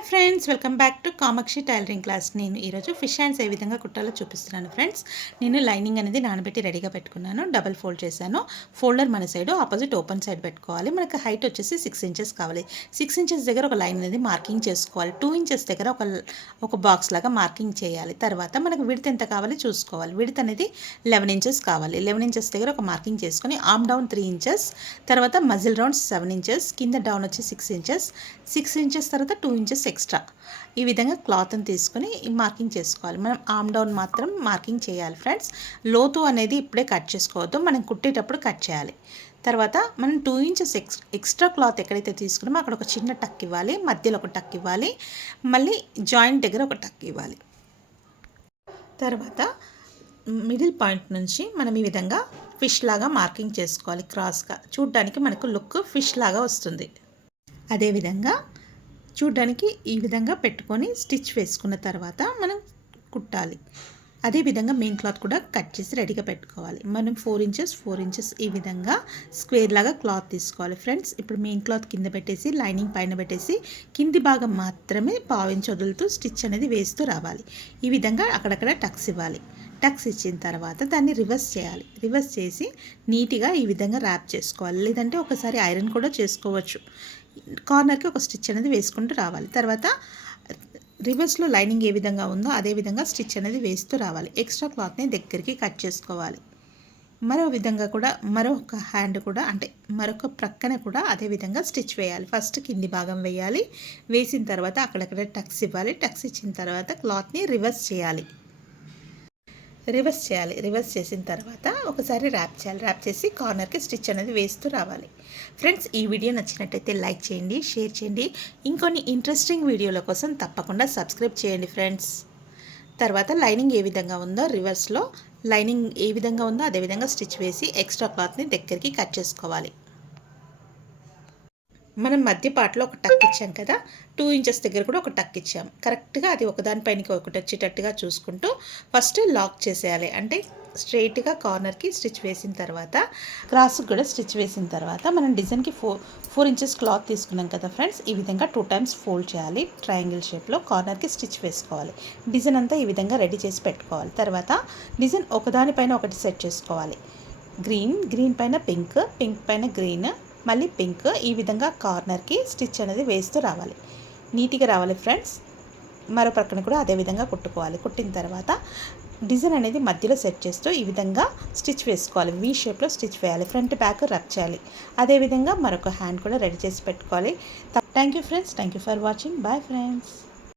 Hi friends, welcome back to Kamakshi tailoring class. నేను ఈరోజు fish hands ఏ విధంగా కుట్టాలో చూపిస్తున్నాను ఫ్రెండ్స్. నేను లైనింగ్ అనేది నానబెట్టి రెడీగా పెట్టుకున్నాను. డబల్ ఫోల్డ్ చేశాను. ఫోల్డర్ మన సైడ్, ఆపోజిట్ ఓపెన్ సైడ్ పెట్టుకోవాలి. మనకు హైట్ వచ్చేసి 6 ఇంచెస్ కావాలి. 6 ఇంచెస్ దగ్గర ఒక లైన్ అనేది మార్కింగ్ చేసుకోవాలి. 2 ఇంచెస్ దగ్గర ఒక బాక్స్ లాగా మార్కింగ్ చేయాలి. తర్వాత మనకు విడ్త్ ఎంత కావాలి చూసుకోవాలి. విడ్త్ అనేది 11 ఇంచెస్ కావాలి. 11 ఇంచెస్ దగ్గర ఒక మార్కింగ్ చేసుకొని ఆర్మ్ డౌన్ 3 ఇంచెస్, తర్వాత మజిల్ రౌండ్ 7 ఇంచెస్, కింద డౌన్ వచ్చి 6 ఇంచెస్, 6 ఇంచెస్ తర్వాత 2 ఇంచెస్ ఎక్స్ట్రా. ఈ విధంగా క్లాత్ని తీసుకొని మార్కింగ్ చేసుకోవాలి. మనం ఆర్మ్ డౌన్ మాత్రం మార్కింగ్ చేయాలి ఫ్రెండ్స్. లోతు అనేది ఇప్పుడే కట్ చేసుకోవద్దు, మనం కుట్టేటప్పుడు కట్ చేయాలి. తర్వాత మనం 2 ఇంచెస్ ఎక్స్ట్రా క్లాత్ ఎక్కడైతే తీసుకున్నామో అక్కడ ఒక చిన్న టక్ ఇవ్వాలి, మధ్యలో ఒక టక్ ఇవ్వాలి, మళ్ళీ జాయింట్ దగ్గర ఒక టక్ ఇవ్వాలి. తర్వాత మిడిల్ పాయింట్ నుంచి మనం ఈ విధంగా ఫిష్ లాగా మార్కింగ్ చేసుకోవాలి. క్రాస్గా చూడడానికి మనకు లుక్ ఫిష్ లాగా వస్తుంది. అదేవిధంగా చూడడానికి ఈ విధంగా పెట్టుకొని స్టిచ్ వేసుకున్న తర్వాత మనం కుట్టాలి. అదేవిధంగా మెయిన్ క్లాత్ కూడా కట్ చేసి రెడీగా పెట్టుకోవాలి. మనం 4 ఇంచెస్ ఈ విధంగా స్క్వేర్ లాగా క్లాత్ తీసుకోవాలి ఫ్రెండ్స్. ఇప్పుడు మెయిన్ క్లాత్ కింద పెట్టేసి లైనింగ్ పైన పెట్టేసి కింది భాగం మాత్రమే 1/2 ఇంచ్ వదులుతూ స్టిచ్ అనేది వేస్తూ రావాలి. ఈ విధంగా అక్కడక్కడ టక్స్ ఇవ్వాలి. టక్స్ ఇచ్చిన తర్వాత దాన్ని రివర్స్ చేయాలి. రివర్స్ చేసి నీట్గా ఈ విధంగా ర్యాప్ చేసుకోవాలి. లేదంటే ఒకసారి ఐరన్ కూడా చేసుకోవచ్చు. కార్నర్కి ఒక స్టిచ్ అనేది వేసుకుంటూ రావాలి. తర్వాత రివర్స్లో లైనింగ్ ఏ విధంగా ఉందో అదే విధంగా స్టిచ్ అనేది వేస్తూ రావాలి. ఎక్స్ట్రా క్లాత్ని దగ్గరికి కట్ చేసుకోవాలి. మరో విధంగా కూడా మరొక హ్యాండ్ కూడా అంటే మరొక ప్రక్కన కూడా అదే విధంగా స్టిచ్ వేయాలి. ఫస్ట్ కింది భాగం వేయాలి. వేసిన తర్వాత అక్కడక్కడ టక్స్ ఇవ్వాలి. టక్స్ ఇచ్చిన తర్వాత క్లాత్ని రివర్స్ చేయాలి. రివర్స్ చేసిన తర్వాత ఒకసారి ర్యాప్ చేయాలి. ర్యాప్ చేసి కార్నర్కి స్టిచ్ అనేది వేస్తూ రావాలి. ఫ్రెండ్స్, ఈ వీడియో నచ్చినట్టయితే లైక్ చేయండి, షేర్ చేయండి. ఇంకొన్ని ఇంట్రెస్టింగ్ వీడియోల కోసం తప్పకుండా సబ్స్క్రైబ్ చేయండి ఫ్రెండ్స్. తర్వాత లైనింగ్ ఏ విధంగా ఉందో రివర్స్లో లైనింగ్ ఏ విధంగా ఉందో అదేవిధంగా స్టిచ్ వేసి ఎక్స్ట్రా క్లాత్ని దగ్గరికి కట్ చేసుకోవాలి. మనం మధ్య పార్ట్లో ఒక టక్ ఇచ్చాం కదా, 2 ఇంచెస్ దగ్గర కూడా ఒక టక్ ఇచ్చాం. కరెక్ట్గా అది ఒకదానిపైనకి ఒకటి వచ్చేటట్టుగా చూసుకుంటూ ఫస్ట్ లాక్ చేసేయాలి. అంటే స్ట్రైట్గా కార్నర్కి స్టిచ్ వేసిన తర్వాత క్రాస్కి కూడా స్టిచ్ వేసిన తర్వాత మనం డిజైన్కి 4 ఇంచెస్ క్లాత్ తీసుకున్నాం కదా ఫ్రెండ్స్. ఈ విధంగా 2 టైమ్స్ ఫోల్డ్ చేయాలి. ట్రయాంగిల్ షేప్లో కార్నర్కి స్టిచ్ వేసుకోవాలి. డిజైన్ అంతా ఈ విధంగా రెడీ చేసి పెట్టుకోవాలి. తర్వాత డిజైన్ ఒకదానిపైన ఒకటి సెట్ చేసుకోవాలి. గ్రీన్ పైన పింక్ పైన గ్రీన్, మళ్ళీ పింక్. ఈ విధంగా కార్నర్కి స్టిచ్ అనేది వేస్తూ రావాలి. నీట్గా రావాలి ఫ్రెండ్స్. మరో ప్రక్కన కూడా అదే విధంగా కుట్టుకోవాలి. కుట్టిన తర్వాత డిజైన్ అనేది మధ్యలో సెట్ చేస్తూ ఈ విధంగా స్టిచ్ వేసుకోవాలి. వీ షేప్లో స్టిచ్ వేయాలి. ఫ్రంట్ బ్యాక్ రబ్ చేయాలి. అదేవిధంగా మరొక హ్యాండ్ కూడా రెడీ చేసి పెట్టుకోవాలి. Thank you friends. Thank you for watching. Bye friends.